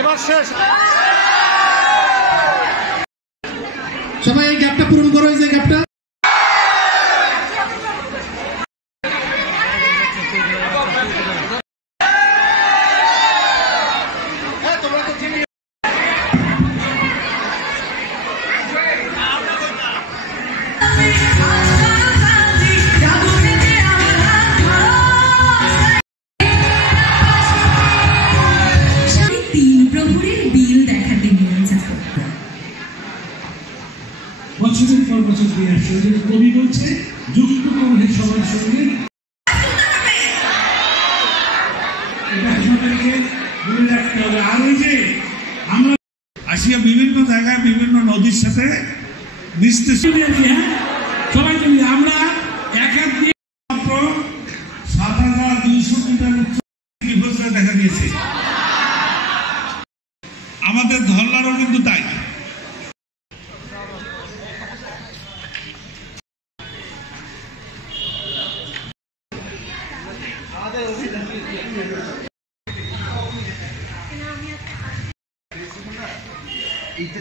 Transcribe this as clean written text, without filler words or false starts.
এবার শেষ। সবাই এই গ্যাপটা পূরণ করো, এই যে গ্যাপটা। বছরের পর বছর ফিরে আসছে। ওই জন্য কবি বলছে যুক্ত করলে সবার সঙ্গে এটা আমাদেরকে মনে রাখতে হবে। আর ওই যে আমরা আসিয়া বিভিন্ন জায়গায় বিভিন্ন নদীর সাথে মিশতে সবাই মিলে আমরা একাধ দিয়ে মাত্র ৭,২০০ মিটার উচ্চতা দেখা দিয়েছে। আমাদের ধরলারও কিন্তু তাই। এইটা